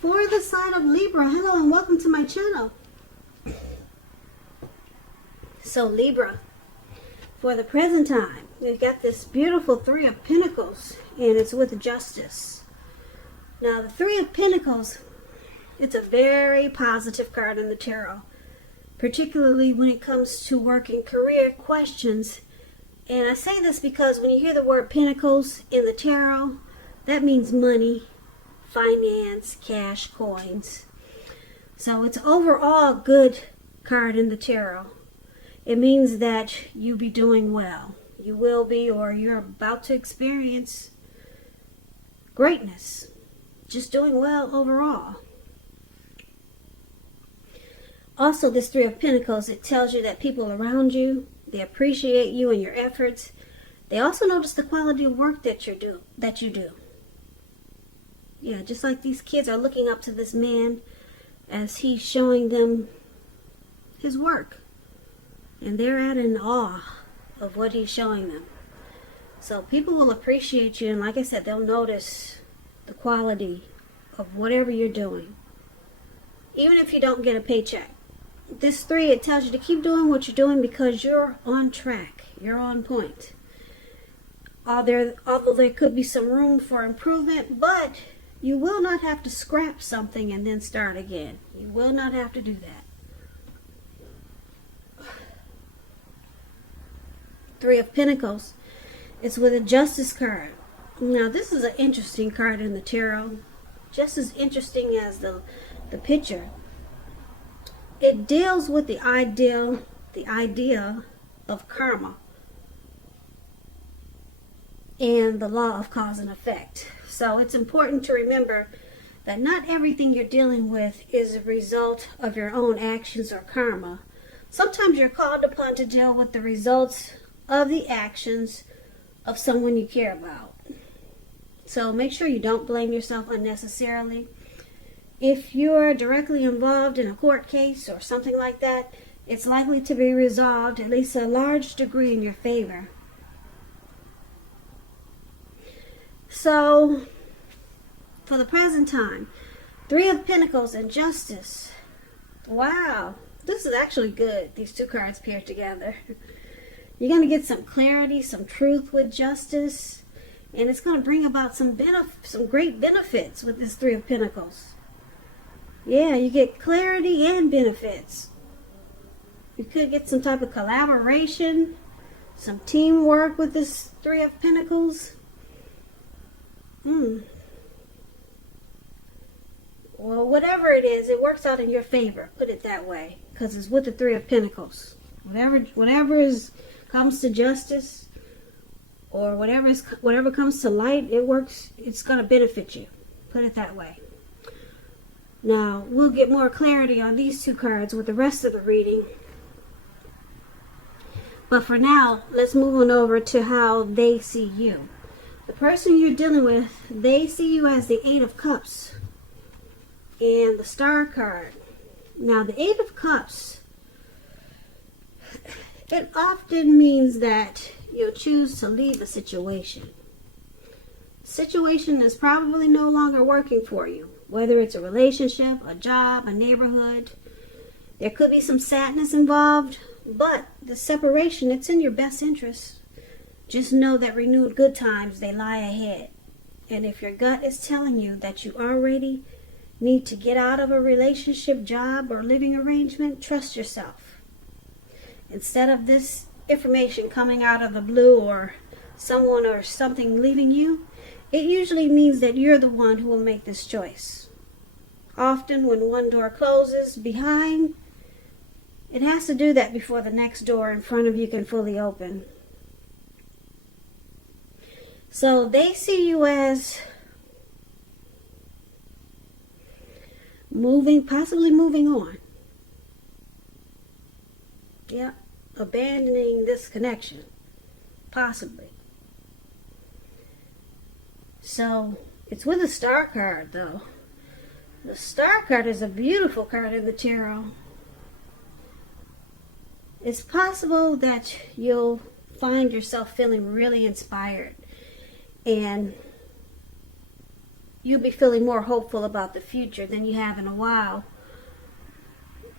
for the sign of Libra. Hello and welcome to my channel. So Libra, for the present time, we've got this beautiful Three of Pentacles, and it's with justice. Now the Three of Pentacles, it's a very positive card in the tarot, particularly when it comes to work and career questions. And I say this because when you hear the word Pentacles in the tarot, that means money, finance, cash, coins. So it's overall good card in the tarot. It means that you be doing well. You will be, or you're about to experience greatness. Just doing well overall. Also, this Three of Pentacles, it tells you that people around you, they appreciate you and your efforts. They also notice the quality of work that you do. Yeah, just like these kids are looking up to this man as he's showing them his work. And they're at in awe of what he's showing them. So people will appreciate you, and like I said, they'll notice the quality of whatever you're doing. Even if you don't get a paycheck. This three, it tells you to keep doing what you're doing because you're on track. You're on point. Although there could be some room for improvement, but you will not have to scrap something and then start again. You will not have to do that. Three of Pentacles. It's with a Justice card. Now this is an interesting card in the tarot. Just as interesting as the picture. It deals with the idea of karma and the law of cause and effect. So it's important to remember that not everything you're dealing with is a result of your own actions or karma. Sometimes you're called upon to deal with the results of the actions of someone you care about. So make sure you don't blame yourself unnecessarily. If you're directly involved in a court case or something like that, it's likely to be resolved at least a large degree in your favor. So, for the present time, Three of Pentacles and Justice. Wow, this is actually good. These two cards paired together. You're going to get some clarity, some truth with Justice, and it's going to bring about some great benefits with this Three of Pentacles. Yeah, you get clarity and benefits. You could get some type of collaboration, some teamwork with this Three of Pentacles. Well, whatever it is, it works out in your favor. Put it that way, because it's with the Three of Pentacles. Whatever comes to justice, or whatever comes to light, it works. It's going to benefit you. Put it that way. Now, we'll get more clarity on these two cards with the rest of the reading. But for now, let's move on over to how they see you. The person you're dealing with, they see you as the Eight of Cups and the Star card. Now, the Eight of Cups, it often means that you'll choose to leave a situation. The situation is probably no longer working for you. Whether it's a relationship, a job, a neighborhood. There could be some sadness involved, but the separation, it's in your best interest. Just know that renewed good times, they lie ahead. And if your gut is telling you that you already need to get out of a relationship, job, or living arrangement, trust yourself. Instead of this information coming out of the blue or someone or something leaving you, it usually means that you're the one who will make this choice. Often when one door closes behind, it has to do that before the next door in front of you can fully open. So they see you as possibly moving on. Yeah, abandoning this connection. Possibly. So, it's with a Star card, though. The Star card is a beautiful card in the tarot. It's possible that you'll find yourself feeling really inspired. And you'll be feeling more hopeful about the future than you have in a while.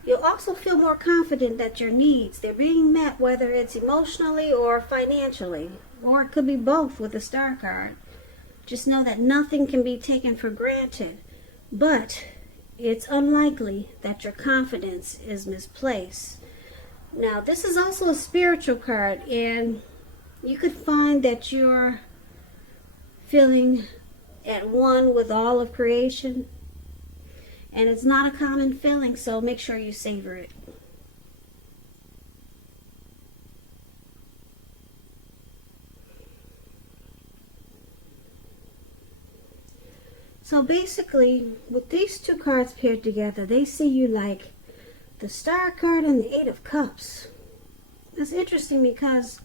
You'll also feel more confident that your needs, they're being met, whether it's emotionally or financially, or it could be both with the Star card. Just know that nothing can be taken for granted, but it's unlikely that your confidence is misplaced. Now, this is also a spiritual card, and you could find that you're feeling at one with all of creation. And it's not a common feeling, so make sure you savor it. So basically, with these two cards paired together, they see you like the Star card and the Eight of Cups. It's interesting because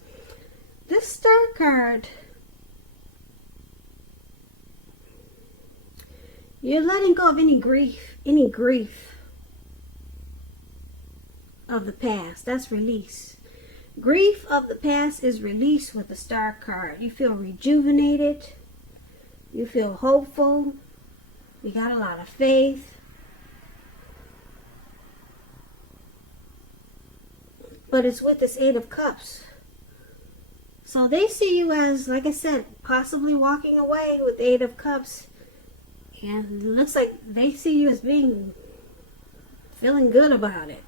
this Star card, you're letting go of any grief of the past. That's release. Grief of the past is released with the Star card. You feel rejuvenated. You feel hopeful. You got a lot of faith. But it's with this Eight of Cups. So they see you as, like I said, possibly walking away with the Eight of Cups. And it looks like they see you as feeling good about it.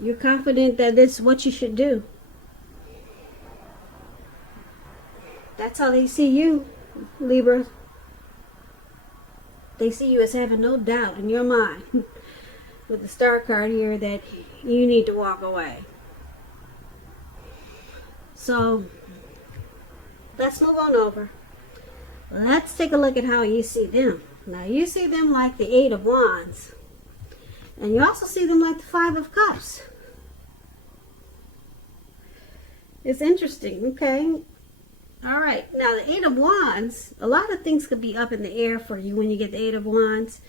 You're confident that it's what you should do. That's how they see you, Libra. They see you as having no doubt in your mind with the Star card here that you need to walk away. So let's move on over. Let's take a look at how you see them. Now you see them like the Eight of Wands. And you also see them like the Five of Cups. It's interesting, okay? Alright, now the Eight of Wands, a lot of things could be up in the air for you when you get the Eight of Wands.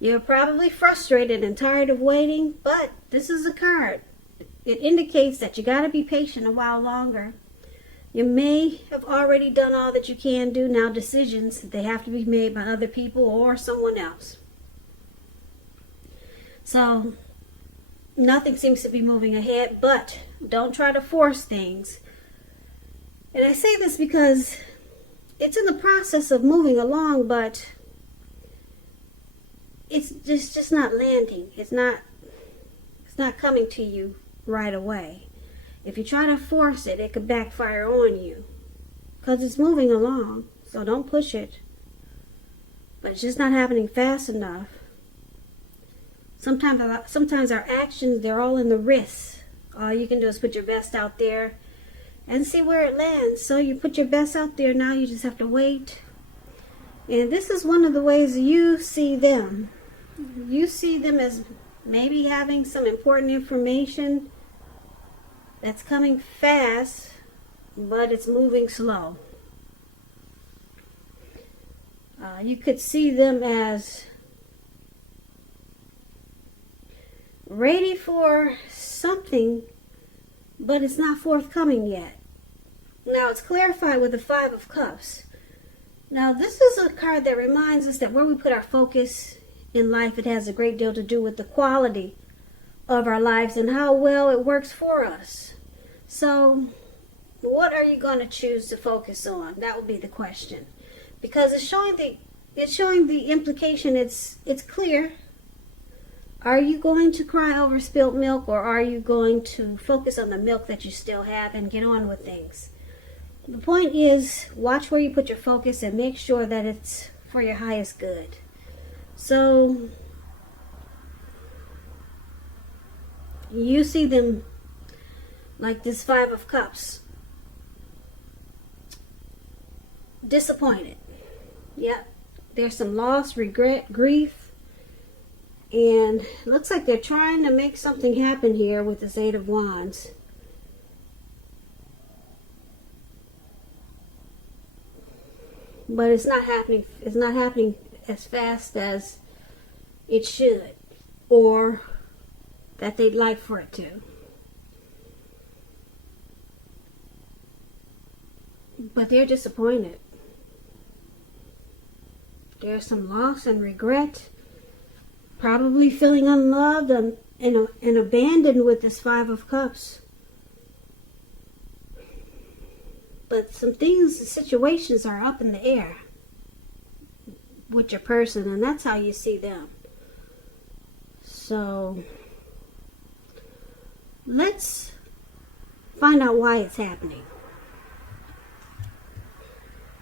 You're probably frustrated and tired of waiting, but this is a card. It indicates that you got to be patient a while longer. You may have already done all that you can do. Now decisions, they have to be made by other people or someone else. So nothing seems to be moving ahead, but don't try to force things. And I say this because it's in the process of moving along, but it's just not landing. It's not coming to you right away. If you try to force it, it could backfire on you because it's moving along. So don't push it. But it's just not happening fast enough. Sometimes our actions, they're all in the wrists. All you can do is put your best out there and see where it lands. So you put your best out there. Now you just have to wait. And this is one of the ways you see them. You see them as maybe having some important information that's coming fast, but it's moving slow. You could see them as ready for something, but it's not forthcoming yet. Now it's clarified with the Five of Cups. Now this is a card that reminds us that where we put our focus in life, it has a great deal to do with the quality of our lives and how well it works for us. So what are you going to choose to focus on? That would be the question, because it's showing the implication. It's clear. Are you going to cry over spilled milk, or are you going to focus on the milk that you still have and get on with things? The point is, watch where you put your focus and make sure that it's for your highest good. So you see them like this Five of Cups. Disappointed. Yep. There's some loss, regret, grief. And it looks like they're trying to make something happen here with this Eight of Wands. But it's not happening. It's not happening as fast as it should, or that they'd like for it to. But they're disappointed. There's some loss and regret. Probably feeling unloved and abandoned with this Five of Cups. But some things, situations are up in the air with your person, and that's how you see them. So let's find out why it's happening.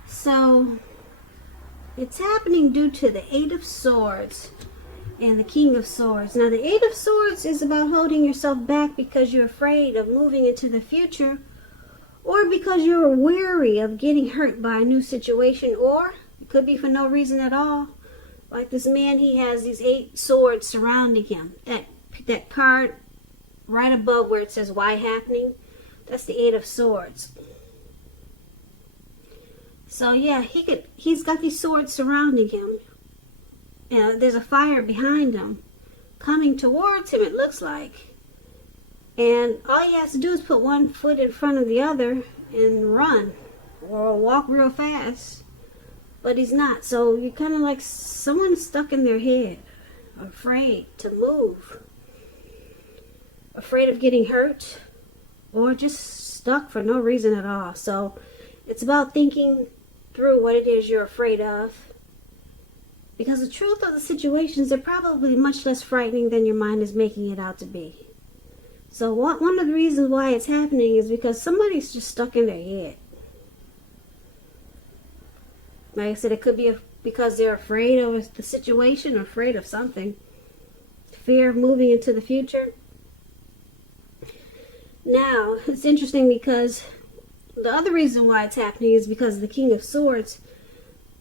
So it's happening due to the Eight of Swords and the King of Swords. Now the Eight of Swords is about holding yourself back because you're afraid of moving into the future, or because you're weary of getting hurt by a new situation, or it could be for no reason at all. Like this man, he has these 8 swords surrounding him. That card right above where it says why happening, that's the 8 of Swords. So yeah, he's got these swords surrounding him. There's a fire behind him coming towards him, it looks like. And all he has to do is put one foot in front of the other and run, or walk real fast. But he's not. So you're kind of like someone stuck in their head, afraid to move, afraid of getting hurt, or just stuck for no reason at all. So it's about thinking through what it is you're afraid of. Because the truth of the situations are probably much less frightening than your mind is making it out to be. So one of the reasons why it's happening is because somebody's just stuck in their head. Like I said, it could be because they're afraid of the situation or afraid of something. Fear of moving into the future. Now, it's interesting because the other reason why it's happening is because of the King of Swords.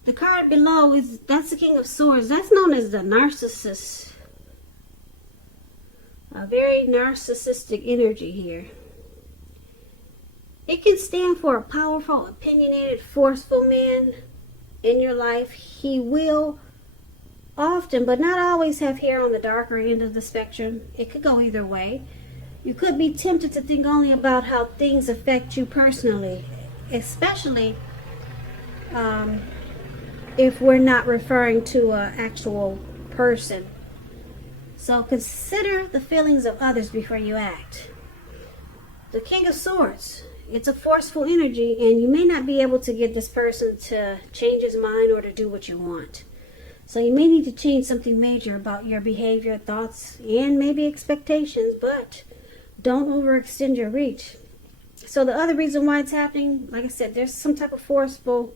The card below, that's the King of Swords. That's known as the narcissist. A very narcissistic energy here. It can stand for a powerful, opinionated, forceful man in your life. He will often, but not always, have hair on the darker end of the spectrum. It could go either way. You could be tempted to think only about how things affect you personally, especially if we're not referring to an actual person. So consider the feelings of others before you act. The King of Swords, it's a forceful energy, and you may not be able to get this person to change his mind or to do what you want. So you may need to change something major about your behavior, thoughts, and maybe expectations, but don't overextend your reach. So the other reason why it's happening, like I said, there's some type of forceful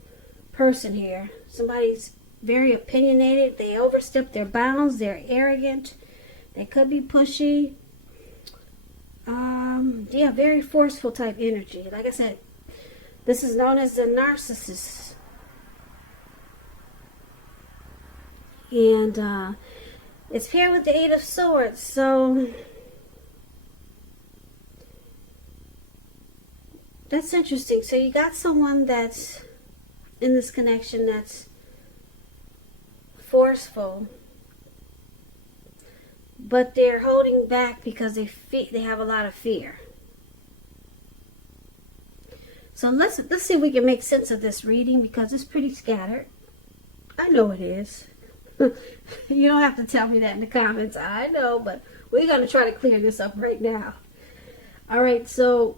person here. Somebody's very opinionated. They overstep their bounds. They're arrogant. They could be pushy. Yeah, very forceful type energy. Like I said, this is known as the narcissist. And it's paired with the Eight of Swords. So that's interesting. So you got someone that's in this connection that's forceful, but they're holding back because they have a lot of fear. So let's see if we can make sense of this reading, because it's pretty scattered. I know it is. You don't have to tell me that in the comments. I know, but we're going to try to clear this up right now. All right, so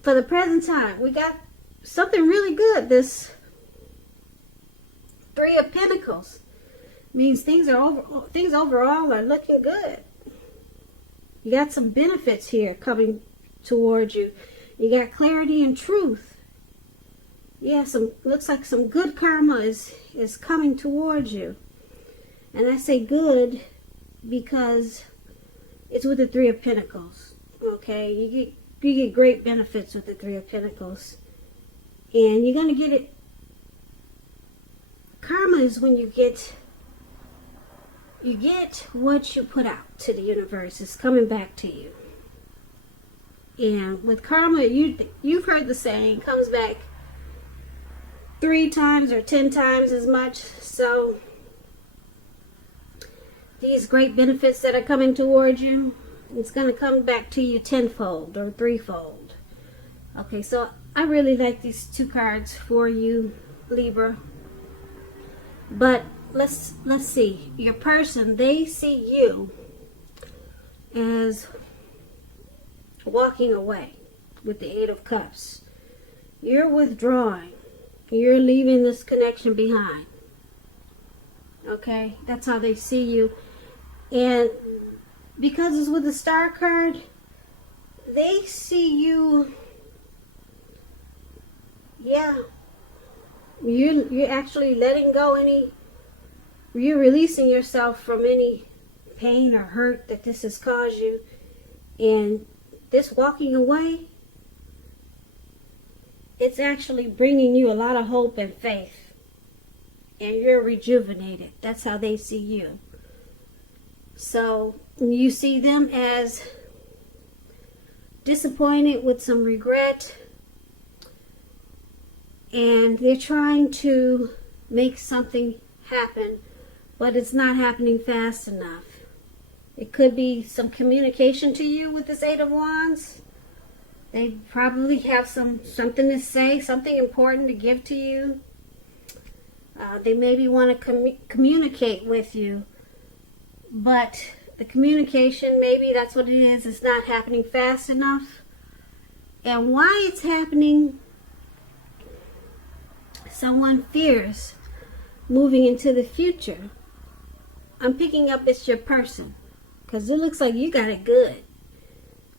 for the present time, we got something really good. This Three of Pentacles means things overall are looking good. You got some benefits here coming towards you. You got clarity and truth. Yeah, looks like some good karma is coming towards you. And I say good because it's with the Three of Pentacles. Okay, you get great benefits with the Three of Pentacles. And you're going to get it. Karma is when you get what you put out to the universe. It's coming back to you. And with karma, you've heard the saying, comes back 3 times or 10 times as much. So these great benefits that are coming towards you, it's going to come back to you tenfold or threefold. Okay, so I really like these 2 cards for you, Libra. But let's see. Your person, they see you as walking away with the Eight of Cups. You're withdrawing. You're leaving this connection behind. Okay? That's how they see you. And because it's with the Star card, they see you, yeah, you're actually letting go you're releasing yourself from any pain or hurt that this has caused you. And this walking away, it's actually bringing you a lot of hope and faith. And you're rejuvenated. That's how they see you. So you see them as disappointed with some regret. And they're trying to make something happen, but it's not happening fast enough. It could be some communication to you with this Eight of Wands. They probably have something to say, something important to give to you. They maybe want to communicate with you, but the communication, maybe that's what it is, it's not happening fast enough. And why it's happening, someone fears moving into the future. I'm picking up it's your person, because it looks like you got it good.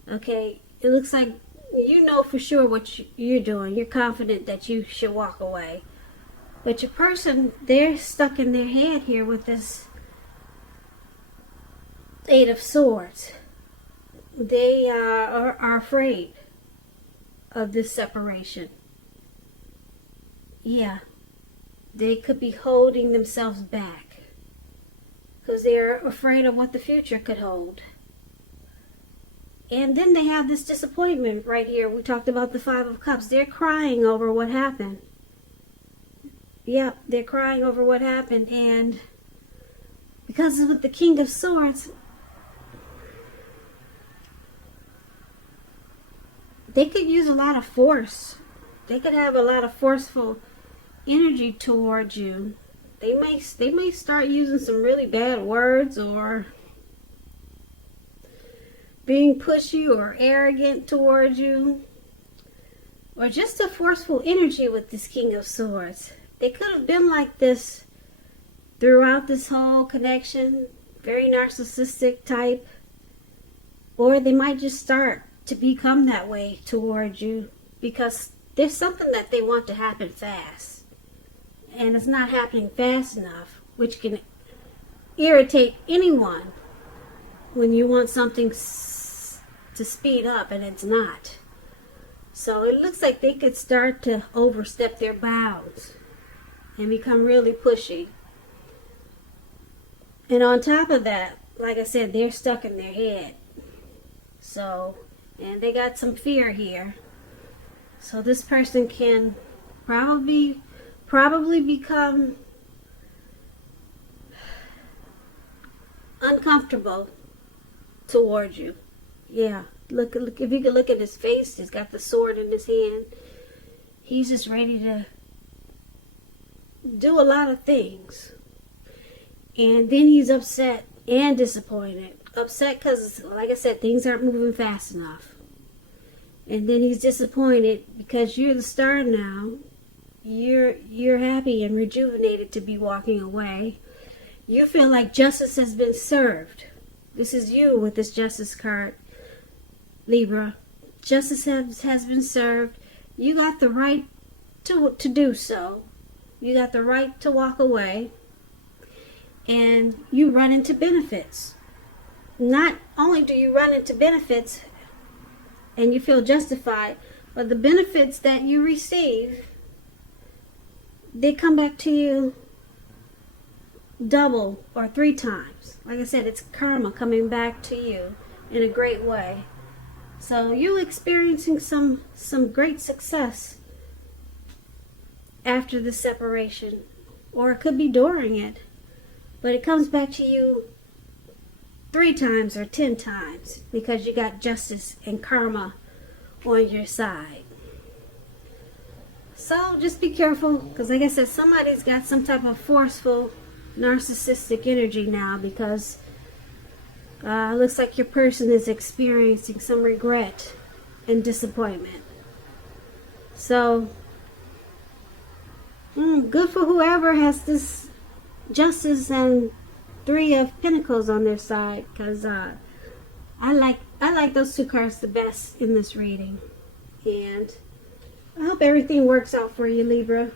Okay, it looks like you know for sure what you're doing. You're confident that you should walk away. But your person, they're stuck in their head here with this Eight of Swords. They are afraid of this separation. Yeah, they could be holding themselves back because they're afraid of what the future could hold. And then they have this disappointment right here. We talked about the Five of Cups. They're crying over what happened. Yeah, they're crying over what happened. And because with the King of Swords, they could use a lot of force. They could have a lot of forceful energy towards you. They may start using some really bad words or being pushy or arrogant towards you, or just a forceful energy with this King of Swords. They could have been like this throughout this whole connection, very narcissistic type, or they might just start to become that way towards you because there's something that they want to happen fast, and it's not happening fast enough, which can irritate anyone when you want something to speed up and it's not. So it looks like they could start to overstep their bounds and become really pushy. And on top of that, like I said, they're stuck in their head. So, and they got some fear here. So this person can probably become uncomfortable towards you. Yeah, look if you could look at his face, he's got the sword in his hand. He's just ready to do a lot of things. And then he's upset and disappointed. Upset because, like I said, things aren't moving fast enough. And then he's disappointed because you're the star now. You're happy and rejuvenated to be walking away. You feel like justice has been served. This is you with this justice card, Libra. Justice has been served. You got the right to do so. You got the right to walk away. And you run into benefits. Not only do you run into benefits and you feel justified, but the benefits that you receive, they come back to you double or 3 times. Like I said, it's karma coming back to you in a great way. So you're experiencing some great success after the separation, or it could be during it, but it comes back to you 3 times or 10 times because you got justice and karma on your side. So just be careful, because like I said, somebody's got some type of forceful narcissistic energy now, because looks like your person is experiencing some regret and disappointment. So good for whoever has this Justice and Three of Pentacles on their side, because I like those two cards the best in this reading. And I hope everything works out for you, Libra.